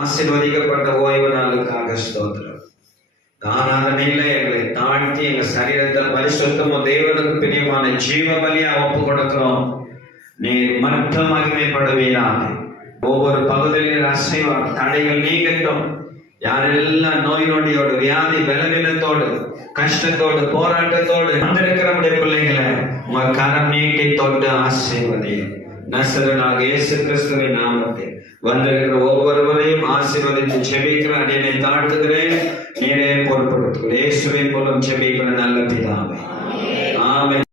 ஆசீர்வதிக்கப்பட்ட ஓய்வு நாளுக்காக ஸ்தோத்திரம். ஆராதனையில எங்களை தாழ்த்தி எங்க சரீரத்தை பரிசுத்தமும் தேவனுக்கு பிரியமான ஜீவ பலியா ஒப்பு கொடுக்கிறோம். நீர் மற்ற மகிமைப்படுவீராக. ஒவ்வொரு பகுதியிலும் அசைவ தடைகள் நீங்கட்டும். யாரெல்லாம் நோய் நொடியோடு வியாதி பலவீனத்தோடு கஷ்டத்தோடு போராட்டத்தோடு வந்திருக்கிற பிள்ளைகளை உங்க கரம் நீட்டி தொட்டு ஆசீர்வதியும். நசரனாக இயேசு கிறிஸ்துவின் நாமத்தில் வந்திருக்கிற ஒவ்வொருவரையும் ஆசீர்வதித்து ஜெபிக்கிற அடியை தாழ்த்துகிறேன். நீரே பொறுப்படுத்துகிறேன். இயேசுவின் மூலம் ஜெபிக்கிற நல்ல பிதாவே, ஆமென்.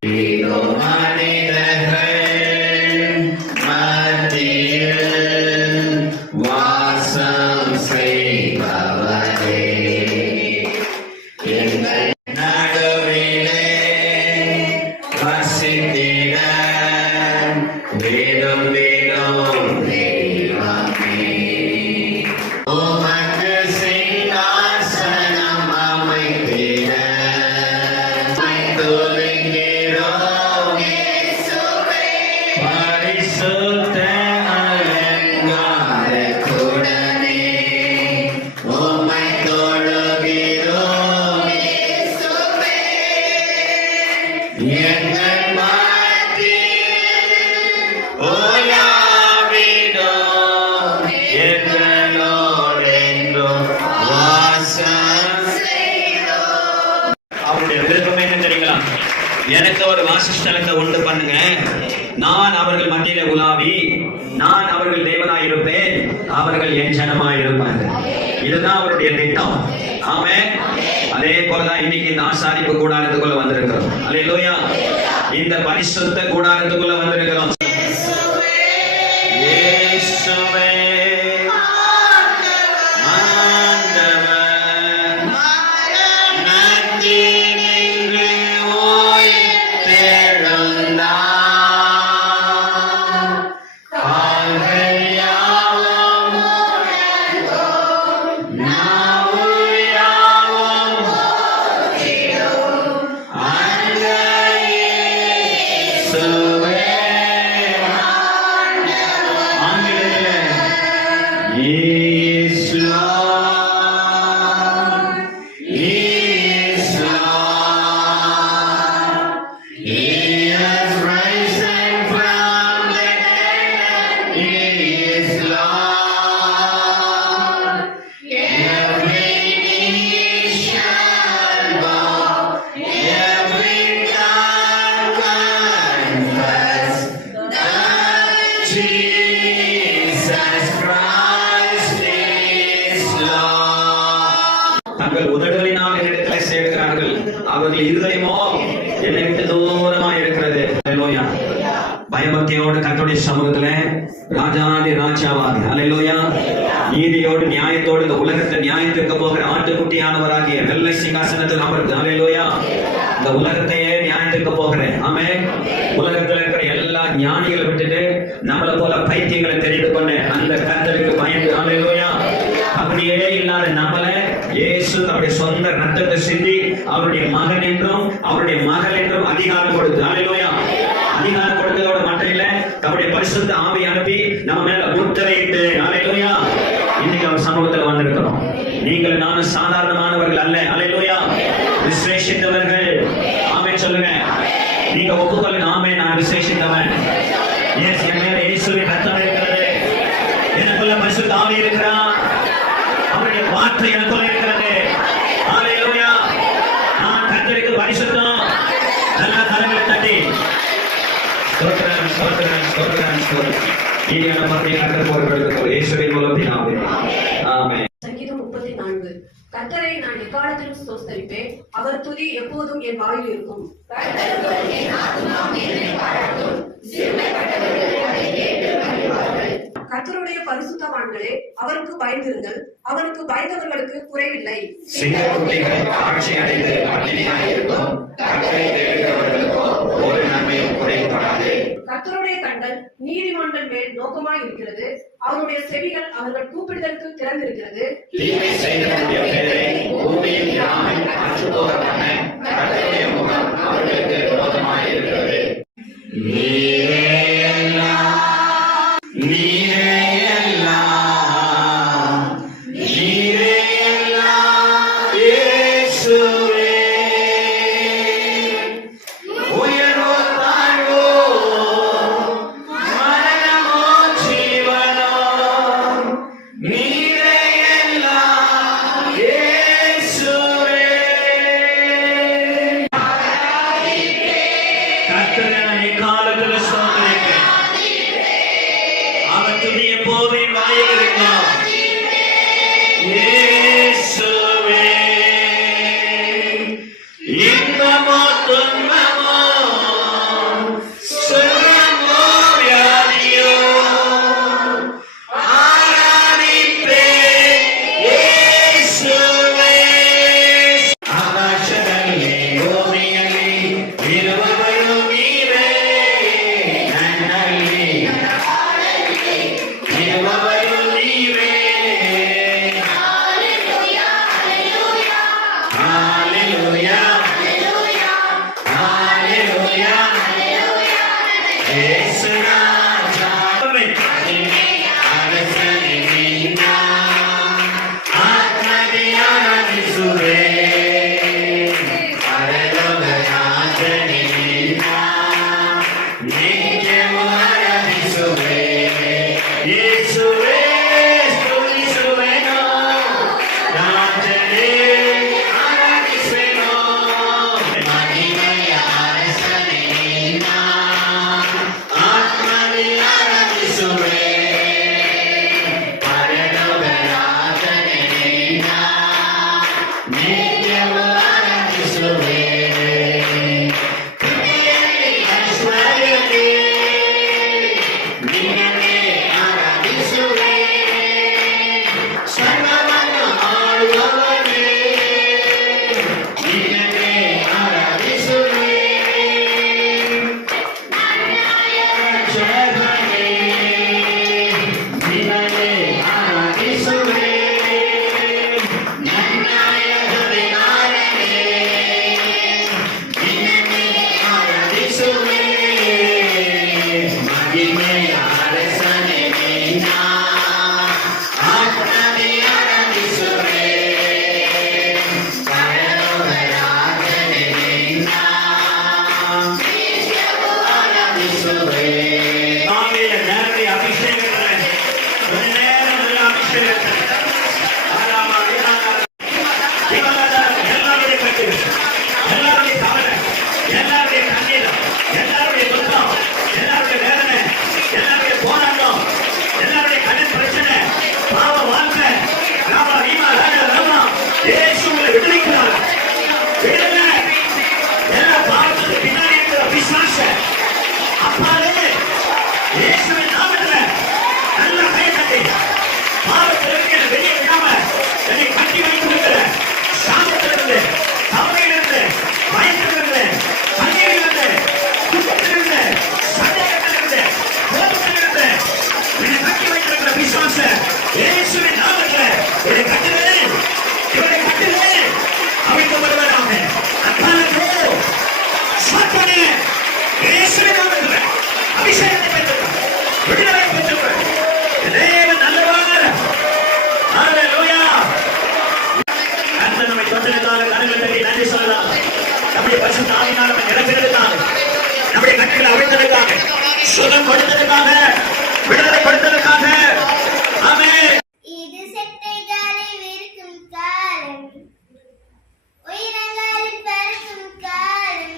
எனக்கு ஒரு வாசஸ்தலத்தை உண்டு பண்ணுங்க. நான் அவர்கள் மத்தியில உலாவி, நான் அவர்கள் தேவனாய் இருப்பேன், அவர்கள் என் ஜனமாய் இருப்பாங்க. இதுதான் அவருடைய திட்டம். ஆமென். அதே போலதான் இன்னைக்கு இந்த ஆசாரிப்பு கூடாரத்துக்குள்ள வந்திருக்கிறோம். அல்லேலூயா. இந்த பரிசுத்த கூடாரத்துக்குள்ள வந்திருக்கிறோம். தங்கள் உதடுகளினால் என்னிடத்தில் சேர்க்கிறார்கள், அவர்கள் இருதயமோ என்னை விட்டு தூரமா இருக்கிறது. அல்லேலூயா. பயபக்தியோடு கர்த்தருடைய சமூகத்துல ராஜாதி ராஜாவாக, அல்லேலூயா, நீதியோடு நியாயத்தோடு இந்த உலகத்தை நியாயத்திற்க போகிற ஆட்டுக்குட்டியானவராகிய வெள்ளை சிங்காசனத்தில் அமர்ந்து, அல்லேலூயா, இந்த உலகத்தையே நியாயத்திற்க போகிறேன். ஆமென். உலகத்தில் இருக்கிற எல்லா ஞானிகளை விட்டுட்டு நம்மளை போல பைத்தியங்களை தெரிந்து கொண்டு அந்த கர்த்தருக்கு பயந்து, அல்லேலூயா, அப்படியே இல்லாத நம்மளை இயேசு தன்னுடைய சொந்த ரத்தத்தை சிந்தி அவருடைய மகன் என்றும் அவருடைய மகள் என்றும் அதிகாரம் கொடுத்து, அல்லேலூயா, அதிகாரம் கொடுத்ததோடு மட்டும் இல்ல, தன்னுடைய பரிசுத்த ஆவி அனுப்பி நம்ம மேல முத்திரையிட்டு, அல்லேலூயா, இன்னைக்கு அவர் சமூகத்தில் வந்திருக்கிறோம். நீங்கள் நானும் சாதாரணமானவர்கள் அல்ல, அல்லேலூயா, விசேஷித்தவர்கள். ஆமென் சொல்லுங்க. நீங்க ஒப்புக்கொள்ளுங்க. ஆமென். நான் விசேஷித்தவன். என் மேல இயேசுவின் ரத்தம் இருக்கிறது, எனக்குள்ள பரிசுத்த ஆவி இருக்கிறான், அவருடைய வார்த்தை எனக்குள்ள இருக்கிறது. அல்லேலூயா. நான் கர்த்தருக்கு பரிசுத்தம். நல்ல கரங்களை தட்டி ஸ்தோத்திரம், ஸ்தோத்திரம், ஸ்தோத்திரம், ஸ்தோத்திரம். ஈடியான பத்தி கர்த்தர் போடுகிறது இயேசுவின் மூலத்தில். ஆமென். ஆமென். சங்கீதம் 34. கர்த்தரை நான் எக்காலத்திலும் ஸ்தோத்திரிப்பேன், அவர் துதி எப்போதும் என் வாயில் இருக்கும். கர்த்தருடைய பரிசுத்தவான்களே, அவருக்கு பயந்திருங்கள், அவருக்கு பயந்தவர்களுக்கு குறைவில்லை. சிங்கக்குட்டிகள் ஆட்சி அடைந்து பட்டினியாய் இருக்கும், கர்த்தரை தேடுகிறவர்களுக்கோ ஒரு நன்மையும் குறைபடாது. கர்த்தருடைய கண்கள் நீதிமான்கள் மேல் நோக்கமாய் இருக்கிறது, அவருடைய செவிகள் அவர்கள் கூப்பிடுதலுக்கு திறந்திருக்கிறது. தீமை செய்தவருடைய பேரை பூமியின் யாவும் அற்றுப்போக பண்ண கர்த்தருடைய முகம் அவர்களுக்கு விரோதமாய் இருக்கிறது. நீரே எல்லாம் இயேசுவே ஸ்துதிசுவேனோ ராஜனே ஆராதிசுவேனோ மகிமைய அரசனே நான் ஆத்மனே ஆராதிசுவே பரலோக ராஜனே நான் நித்யமு ஆராதிசுவே நம்முடைய கட்டுகளை அவிழ்த்ததற்காக சுகம் கொடுத்ததற்காக விடுதலை கொடுத்ததற்காக ஆமென். இது செட்டைகளை விரிக்கும் காலம், உயிரங்களில் பறக்கும் காலம்,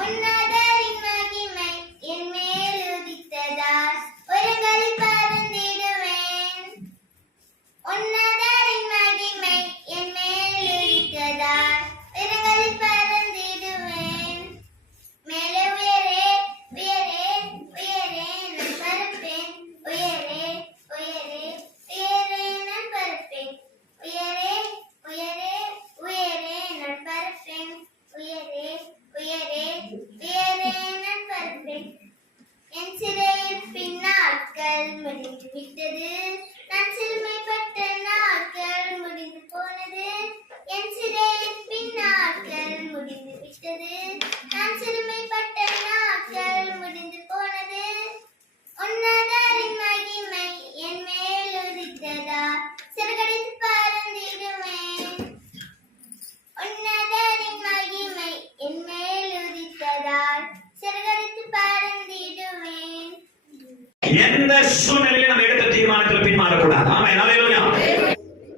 உன்னதரின் மகிமை என் மேல் உதித்ததால் உயிரங்களில் பறந்திடுவேன். உன்னதரின் மகிமை என் மேல் உதித்ததால் உயிரங்களில் பறந்திடுவேன். மேலே உயரே உயரே உயரே நான் பறப்பேன். உயரே உயரே உயரே நான் பறப்பேன். உயரே உயரே உயரே நான் பறப்பேன். உயரே உயரே உயரே நான் பறப்பேன். என் சிறையிருப்பின் நாட்கள் முடிந்து விட்டது. நான் சிறுமைப்பட்ட நாட்கள் முடிந்து போனது. என் சிறையிருப்பின் நாட்கள் முடிந்து விட்டது. நான் சிறுமைப்பட்ட நாட்கள் முடிந்து போனது. உன்னதரின் மகிமை என் மேல் உதித்ததா சிறகடித்து பறந்திடுவேன். உன்னதரின் மகிமை என் மேல் உதித்ததால் சிறகடித்து பறந்திடுவேன். எந்த சூழ்நிலையிலும் நம்ம எடுத்த தீர்மானத்தில் பின்மாறக்கூடாது. ஆமென். ஹல்லேலூயா.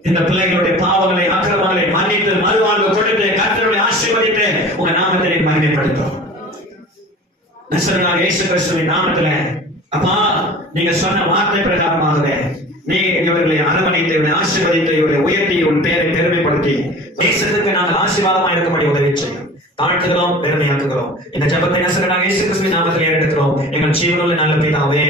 இந்த பிள்ளைகளுடைய பாவங்களை அக்கிரமங்களை மன்னித்து மறுவாழ்வு கொடுத்து கர்த்தருடைய ஆசீர்வதித்து உங்க நாமத்தை மகிமைப்படுத்தும். நசரேயனாகிய இயேசு கிறிஸ்துவின் நாமத்திலே அப்பா நீங்க சொன்ன வார்த்தை பிரகாரமாகவே நீ இவர்களை அரவணைத்து இவர்களை ஆசீர்வதித்து இவர்களை உயர்த்தி உன் பெயரை பெருமைப்படுத்தி தேசத்துக்கு நாங்கள் ஆசீர்வாதமாக இருக்கும்படி உதவி செய்யும். தாழ்த்துகிறோம், பெருமையாக்குகிறோம். இந்த ஜெபத்தை நசரேயனாகிய இயேசு கிறிஸ்துவின் நாமத்திலே எடுக்கிறோம். எங்கள் ஜீவனுள்ள நல்ல பிதாவே.